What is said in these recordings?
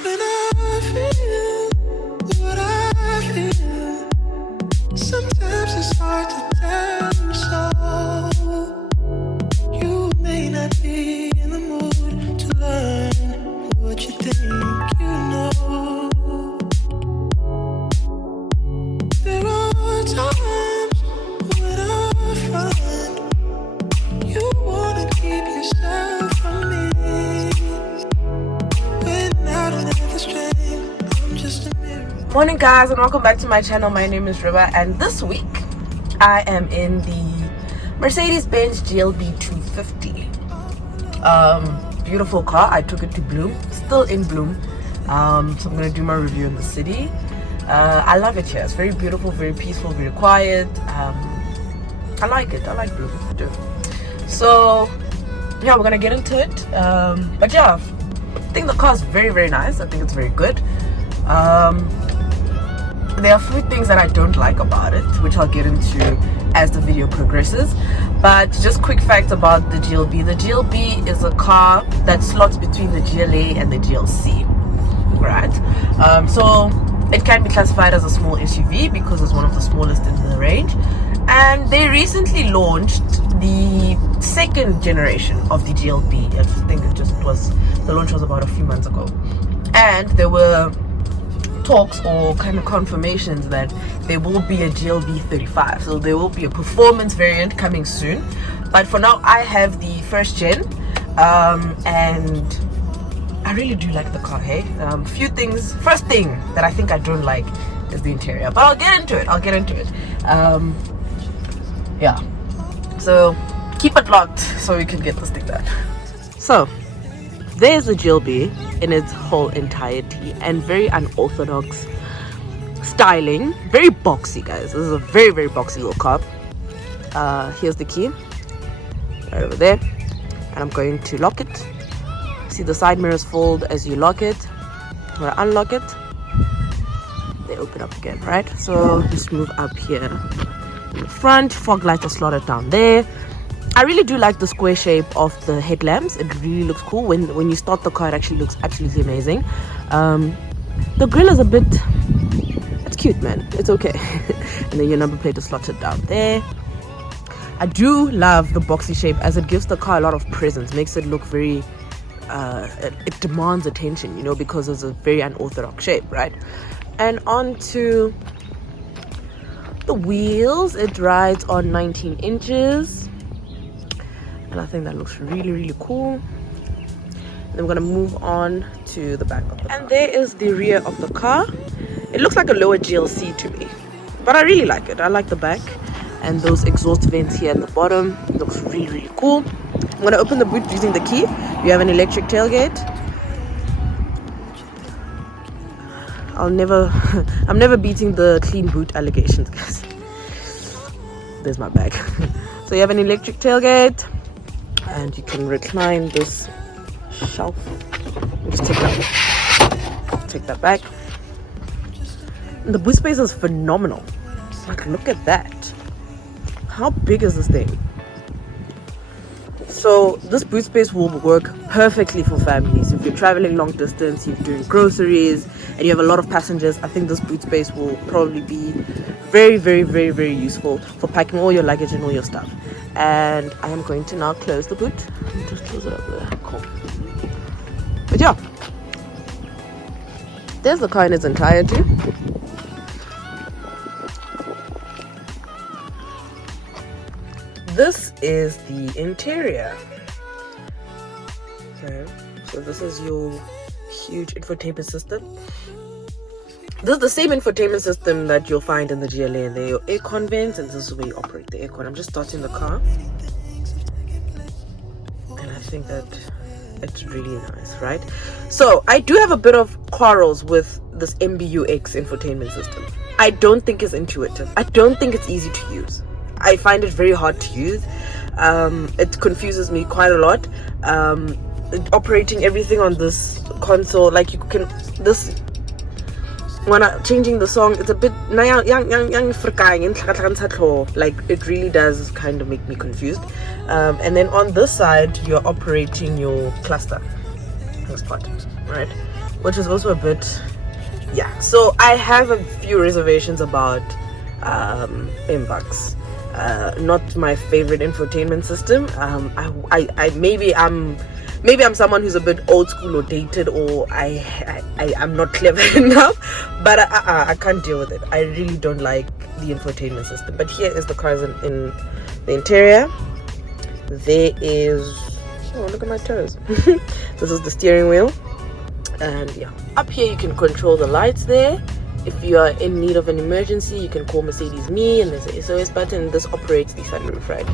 When I feel what I feel, sometimes it's hard to tell you so. You may not be in the mood to learn what you think you know. There are times when I find you wanna keep yourself from me. When I don't have the strength, I'm just a mirror. Morning guys, and welcome back to my channel. My name is Riva, and this week I am in the Benz GLB250. Beautiful car. I took it to Bloom, still in Bloom. So I'm gonna do my review in the city. I love it here. It's very beautiful, very peaceful, very quiet. I like it. I like Bloom. I do. So yeah, we're gonna get into it. But yeah, I think the car is very, very nice. I think it's very good. There are a few things that I don't like about it, which I'll get into as the video progresses. But just quick fact about the GLB. The GLB is a car that slots between the GLA and the GLC, right? So it can be classified as a small SUV because it's one of the smallest in the range. And they recently launched the second generation of the GLB. I think the launch was about a few months ago. And there were talks or kind of confirmations that there will be a GLB35, so there will be a performance variant coming soon. But for now, I have the first gen, and I really do like the car. Hey, few things. First thing that I think I don't like is the interior, but I'll get into it. Yeah, so keep it locked so we can get this thing done. So there's the GLB in its whole entirety, and very unorthodox styling, very boxy, guys. This is a very, very boxy little car. Here's the key right over there, and I'm going to lock it. See, the side mirrors fold as you lock it. When I unlock it, they open up again, right? So just move up here in the front. Fog lights are slotted down there. I really do like the square shape of the headlamps. It really looks cool. When you start the car, it actually looks absolutely amazing. The grille is a bit, it's cute, man. It's okay. And then your number plate is slotted down there. I do love the boxy shape as it gives the car a lot of presence, makes it look very, it demands attention, you know, because it's a very unorthodox shape, right? And onto the wheels, it rides on 19 inches. And I think that looks really, really cool. Then we're gonna move on to the back of the car. And there is the rear of the car. It looks like a lower GLC to me, but I really like it. I like the back and those exhaust vents here at the bottom. It looks really, really cool. I'm gonna open the boot using the key. You have an electric tailgate. I'm never beating the clean boot allegations, guys. There's my bag. So you have an electric tailgate, and you can recline this shelf. Just take that back. And the boot space is phenomenal. Like, look at that. How big is this thing? So this boot space will work perfectly for families. If you're traveling long distance, you're doing groceries, and you have a lot of passengers, I think this boot space will probably be very, very, very, very useful for packing all your luggage and all your stuff. And I am going to now close the boot. Just close it up there. Cool. But yeah, there's the car in its entirety. This is the interior. Okay, so this is your huge infotainment system. This is the same infotainment system that you'll find in the GLA, and they're your aircon vents, and this is where you operate the aircon. I'm just starting the car, and I think that it's really nice, right? So I do have a bit of quarrels with this MBUX infotainment system. I don't think it's intuitive. I don't think it's easy to use. I find it very hard to use. It confuses me quite a lot. Operating everything on this console, like you can, this, when I'm changing the song, it's a bit like it really does kind of make me confused. And then on this side, you're operating your cluster, this part, right? which is also a bit, yeah. So I have a few reservations about MBUX. Not my favorite infotainment system. Maybe I'm someone who's a bit old school or dated, or I'm not clever enough, but I can't deal with it. I really don't like the infotainment system. But here is the cars in the interior. There is, oh, look at my toes. This is the steering wheel, and yeah, up here you can control the lights there. If you are in need of an emergency, you can call Mercedes Me, and there's an SOS button. This operates the sunroof, right?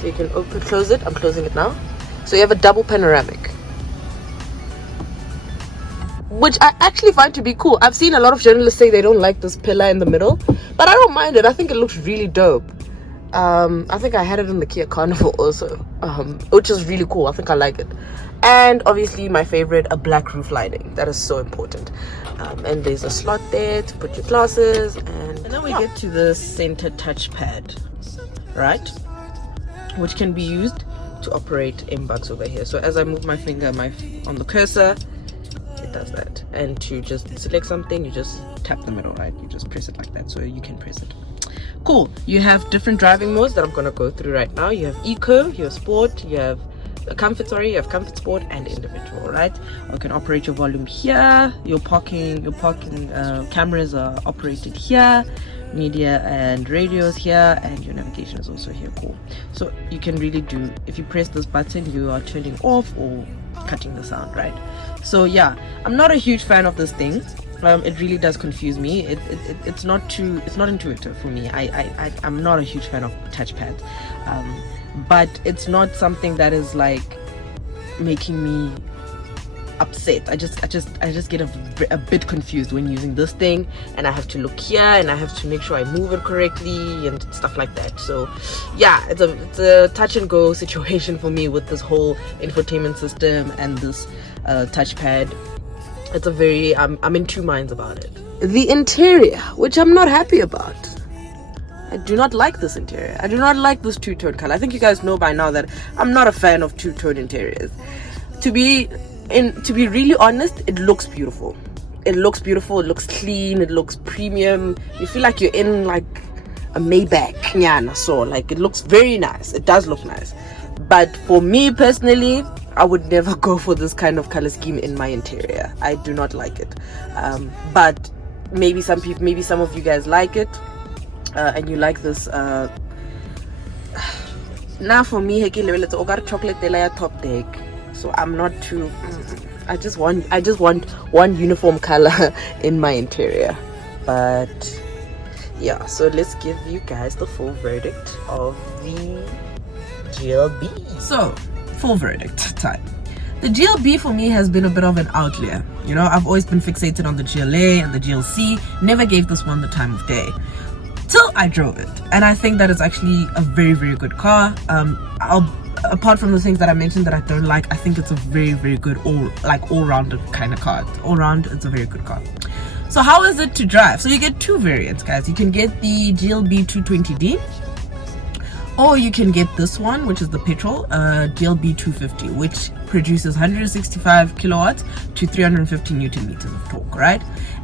So you can close it. I'm closing it now. So you have a double panoramic, which I actually find to be cool. I've seen a lot of journalists say they don't like this pillar in the middle, but I don't mind it. I think it looks really dope. I think I had it in the Kia Carnival also, which is really cool. I think I like it. And obviously my favorite, a black roof lining. That is so important. And there's a slot there to put your glasses, and then we get to the center touchpad, right, which can be used to operate MBUX over here. So as I move my finger on the cursor, it does that. And to just select something, you just tap the middle, right? You just press it like that, so you can press it. Cool. You have different driving modes that I'm gonna go through right now. You have eco, you have sport, you have comfort, you have comfort, sport, and individual, right? You can operate your volume here. Your parking cameras are operated here. Media and radios here, and your navigation is also here. Cool. So you can really do, if you press this button, you are turning off or cutting the sound, right? So yeah, I'm not a huge fan of this thing. It really does confuse me. It's not intuitive for me. I'm not a huge fan of touchpads, but it's not something that is like making me upset. I just get a bit confused when using this thing, and I have to look here and I have to make sure I move it correctly and stuff like that. So yeah, it's a touch and go situation for me with this whole infotainment system and this touchpad. It's a very I'm in two minds about it. The interior, which I'm not happy about. I do not like this interior. I do not like this two-tone color. I think you guys know by now that I'm not a fan of two-tone interiors. To be really honest, it looks beautiful. It looks beautiful. It looks clean. It looks premium. You feel like you're in like a Maybach. So like it looks very nice. It does look nice. But for me personally, I would never go for this kind of color scheme in my interior. I do not like it. But maybe some of you guys like it. And you like this. Now for me, it's got chocolate layer top deck. So I'm not too. I just want one uniform color in my interior. But yeah, so let's give you guys the full verdict of the GLB. So full verdict time. The GLB for me has been a bit of an outlier. You know, I've always been fixated on the GLA and the GLC. Never gave this one the time of day till I drove it, and I think that it's actually a very, very good car. Apart from the things that I mentioned that I don't like, I think it's a very, very good all-round kind of car. All round, it's a very good car. So how is it to drive? So you get two variants, guys. You can get the GLB220D, or you can get this one, which is the petrol GLB250, which produces 165 kilowatts to 350 newton meters of torque, right?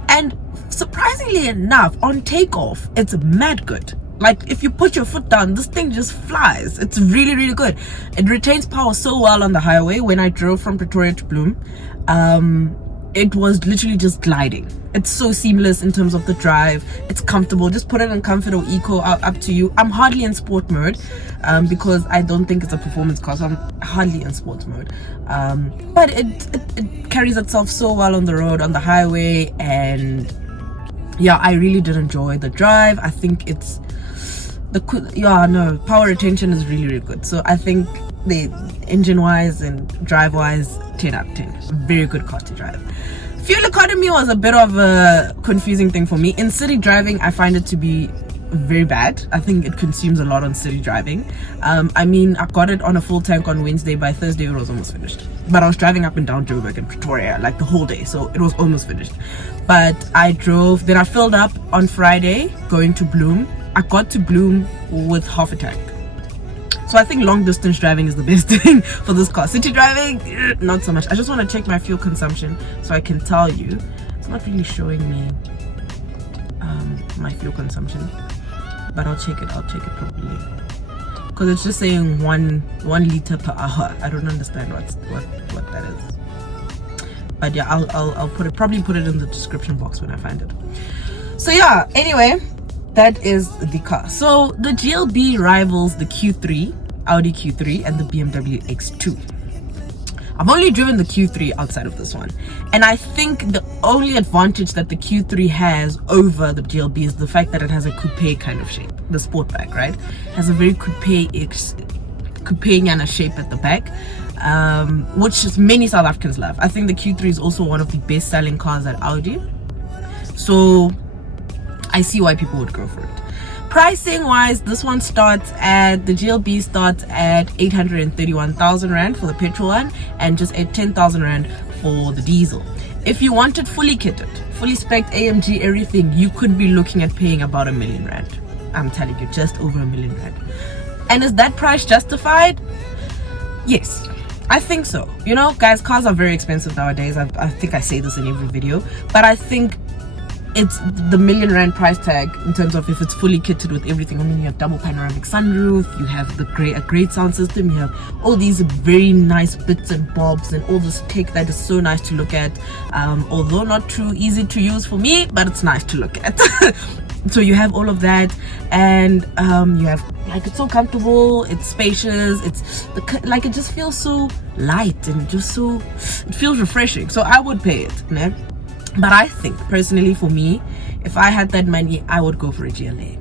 And surprisingly enough, on takeoff, it's mad good. Like if you put your foot down, this thing just flies. It's really, really good. It retains power so well on the highway. When I drove from Pretoria to Bloem, it was literally just gliding. It's so seamless in terms of the drive. It's comfortable. Just put it in comfort or eco, up to you. I'm hardly in sport mode because I don't think it's a performance car, so I'm hardly in sports mode. But it carries itself so well on the road, on the highway, and yeah, I really did enjoy the drive. I think it's power retention is really, really good. So I think the engine wise and drive wise, 10 out of 10. Very good car to drive. Fuel economy was a bit of a confusing thing for me. In city driving, I find it to be very bad. I think it consumes a lot on city driving. I mean, I got it on a full tank on Wednesday. By Thursday it was almost finished, but I was driving up and down Joburg and Pretoria like the whole day, so it was almost finished. But I filled up on Friday going to Bloem. I got to Bloem with half a tank. So I think long distance driving is the best thing for this car. City driving, not so much. I just want to check my fuel consumption so I can tell you. It's not really showing me my fuel consumption, but I'll check it properly, because it's just saying one liter per hour. I don't understand what that is, but yeah, I'll probably put it in the description box when I find it. So yeah, anyway, that is the car. So the GLB rivals the Q3, Audi Q3, and the BMW X2. I've only driven the Q3 outside of this one, and I think the only advantage that the Q3 has over the GLB is the fact that it has a coupe kind of shape. The Sportback, right, has a very coupe-iana shape at the back, which many South Africans love. I think the Q3 is also one of the best selling cars at Audi, so I see why people would go for it. Pricing wise, this one starts at, the GLB starts at 831,000 Rand for the petrol one, and just at 10,000 Rand for the diesel. If you want it fully kitted, fully spec'd, AMG, everything, you could be looking at paying about R1 million. I'm telling you, just over R1 million. And is that price justified? Yes, I think so. You know, guys, cars are very expensive nowadays. I think I say this in every video, but I think it's the R1 million price tag in terms of if it's fully kitted with everything. I mean, you have double panoramic sunroof, you have a great sound system, you have all these very nice bits and bobs and all this tech that is so nice to look at, although not too easy to use for me, but it's nice to look at. So you have all of that, and you have, like, it's so comfortable, it's spacious, it's like, it just feels so light and just so, it feels refreshing. So I would pay it, né? But I think personally, for me, if I had that money, I would go for a GLA.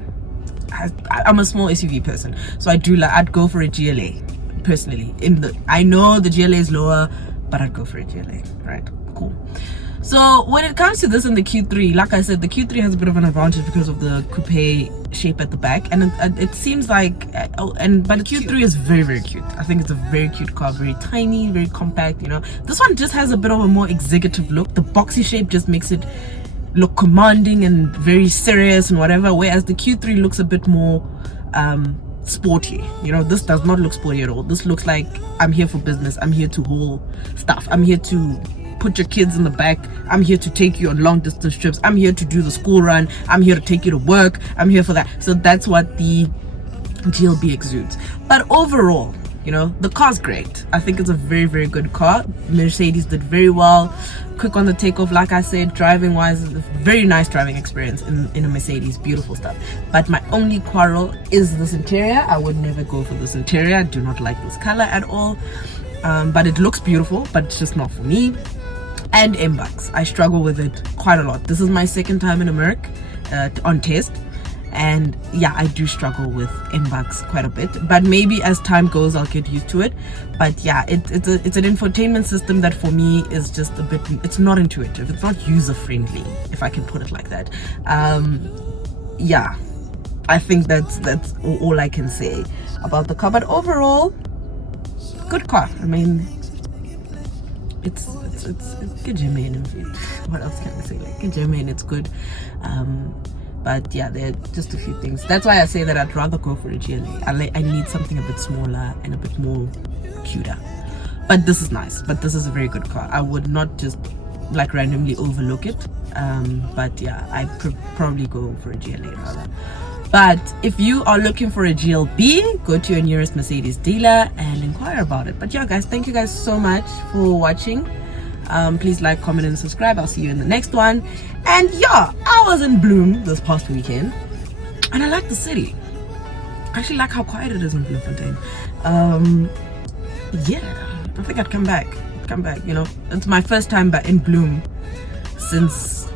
I'm a small SUV person, so I'd go for a GLA personally. I know the GLA is lower, but I'd go for a GLA. Right, cool. So when it comes to this and the Q3, like I said, the Q3 has a bit of an advantage because of the coupe shape at the back, and it seems like, but the Q3 is very, very cute. I think it's a very cute car, very tiny, very compact. You know, this one just has a bit of a more executive look. The boxy shape just makes it look commanding and very serious and whatever, whereas the Q3 looks a bit more sporty. You know, this does not look sporty at all. This looks like, I'm here for business, I'm here to haul stuff, I'm here to put your kids in the back, I'm here to take you on long distance trips, I'm here to do the school run, I'm here to take you to work, I'm here for that. So that's what the GLB exudes. But overall, you know, the car's great. I think it's a very, very good car. Mercedes did very well, quick on the takeoff, like I said. Driving wise, a very nice driving experience in a Mercedes, beautiful stuff. But my only quarrel is this interior. I would never go for this interior. I do not like this color at all, but it looks beautiful, but it's just not for me. And MBUX, I struggle with it quite a lot. This is my second time in America on test, and yeah, I do struggle with MBUX quite a bit, but maybe as time goes I'll get used to it. But yeah, it's an infotainment system that for me is just a bit, it's not intuitive, it's not user friendly, if I can put it like that. Yeah, I think that's all I can say about the car. But overall, good car. I mean, it's good, Jermaine. What else can I say? Like, good, Jermaine, it's good. But yeah, there are just a few things. That's why I say that I'd rather go for a GLA. I need something a bit smaller and a bit more cuter. But this is nice. But this is a very good car. I would not just like randomly overlook it. But yeah, I'd probably go for a GLA rather. But if you are looking for a GLB, go to your nearest Mercedes dealer and inquire about it. But yeah, guys, thank you guys so much for watching. Please like, comment, and subscribe. I'll see you in the next one. And yeah, I was in Bloem this past weekend, and I like the city. I actually like how quiet it is in Bloemfontein. Yeah, I think I'd come back. You know, it's my first time back in Bloem since,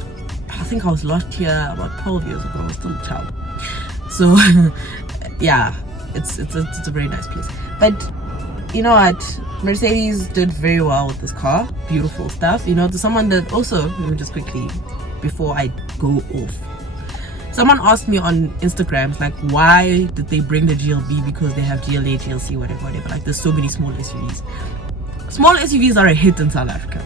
I think I was last here about 12 years ago. I was still a child. So yeah, it's a very nice place. But you know what, Mercedes did very well with this car. Beautiful stuff. You know, to someone that also, let me just quickly, before I go off, someone asked me on Instagram, like, why did they bring the GLB? Because they have GLA, GLC, whatever. Like, there's so many small SUVs. Small SUVs are a hit in South Africa.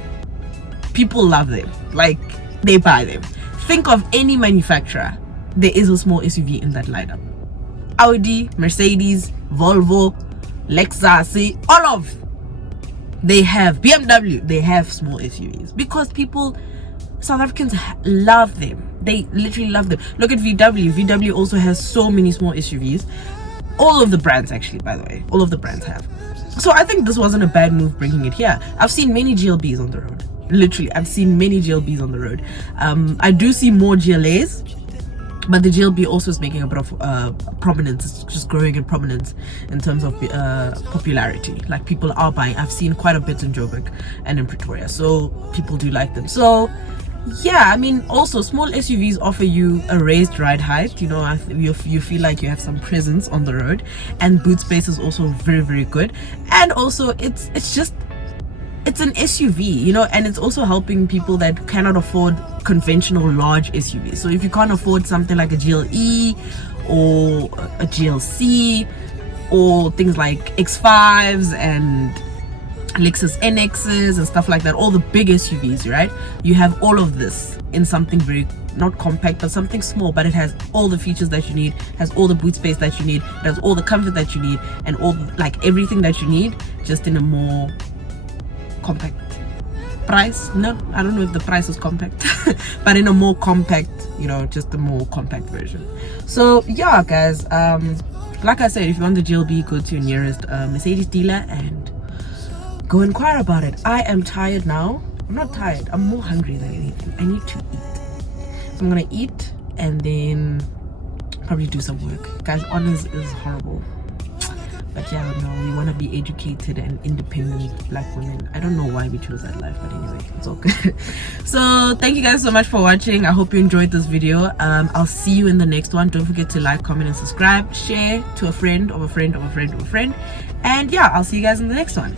People love them. Like, they buy them. Think of any manufacturer, there is a small SUV in that lineup. Audi, Mercedes, Volvo, Lexus, all of, they have BMW, they have small SUVs because people, South Africans love them. They literally love them. Look at VW also has so many small SUVs. All of the brands, actually, by the way, all of the brands have. So I think this wasn't a bad move bringing it here. I've seen many GLBs on the road. Literally, I've seen many GLBs on the road. I do see more GLAs, but the GLB also is making a bit of prominence. It's just growing in prominence in terms of popularity. Like, people are buying. I've seen quite a bit in Joburg and in Pretoria, so people do like them. So yeah, I mean, also small SUVs offer you a raised ride height, you know, you feel like you have some presence on the road, and boot space is also very, very good. And also it's an SUV, you know, and it's also helping people that cannot afford conventional large SUVs. So if you can't afford something like a GLE or a GLC or things like X5s and Lexus NXs and stuff like that, all the big SUVs, right? You have all of this in something very, not compact, but something small, but it has all the features that you need, has all the boot space that you need, it has all the comfort that you need, and all, like, everything that you need, just in a more compact price. No, I don't know if the price is compact, but in a more compact, you know, just a more compact version. So yeah, guys, like I said, if you want the GLB, go to your nearest Mercedes dealer and go inquire about it. I am tired now. I'm not tired, I'm more hungry than anything. I need to eat. So I'm gonna eat and then probably do some work. Guys, honors is horrible. But yeah, no, we want to be educated and independent black women. I don't know why we chose that life, but anyway, it's all good. So thank you guys so much for watching. I hope you enjoyed this video. I'll see you in the next one. Don't forget to like, comment, and subscribe. Share to a friend of a friend of a friend of a friend. And yeah, I'll see you guys in the next one.